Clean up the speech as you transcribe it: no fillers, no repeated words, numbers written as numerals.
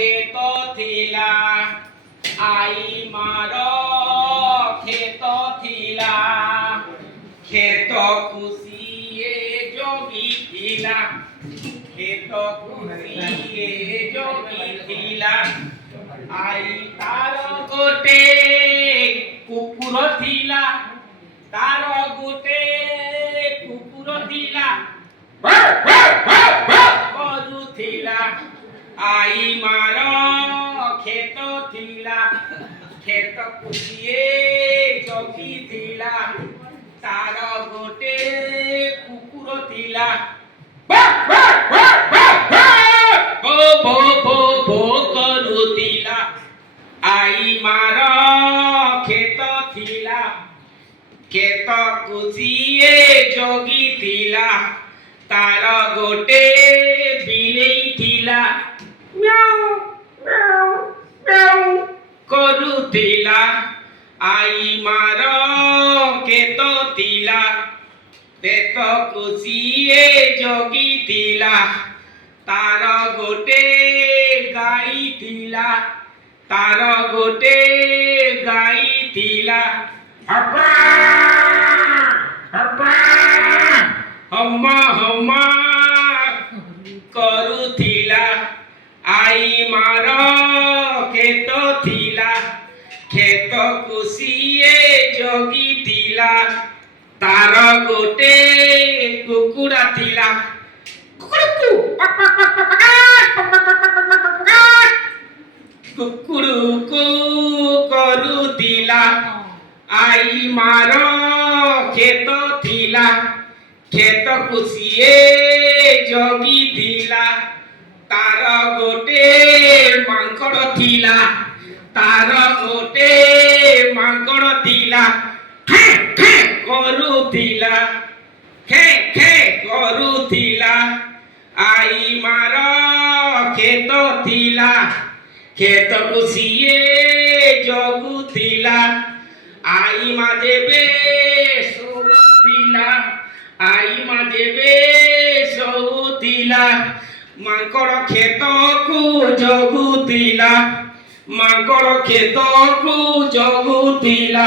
खेत थिला आई मार खेत थिला खेत खुशिए जोगी थिला खेत खुशिए जोगी थिला आई तार गोटे कुकुर थिला तार गोटे कुकुर थिला करुथिला आई मार खेत थिला खेत खुशिए जगी थिला तार गोटे कुकुर थिला भो करुथिला आई मार खेत थिला खेत खुशिए जगी थिला तार गोटे बिलेई थिला म्याऊ म्याऊ म्याऊ करुथिला आई मार खेत थिला खेत खुशिए जगी थिला तार गोटे गाई थिला तार गोटे गाई थिला हम्मा हम्मा करुथिला आई मार खेत थिला खेत खुशिए जगी थिला तार गोटे कुकुड़ा थिला कुकुड़ू करुथिला आई मार खेत थिला खेत खुशिए जगी थिला तार गोटे मांकड़ थिला तार गोटे मांकड़ थिला खे खे करुथिला खे खे करुथिला आई मार खेत थिला खेत खुशिए जगुथिला आई माजेबे सोउथिला आई माजेबे सोउथिला मांकड़ खेत को जगुथिला मांकड़ खेत को जगुथिला।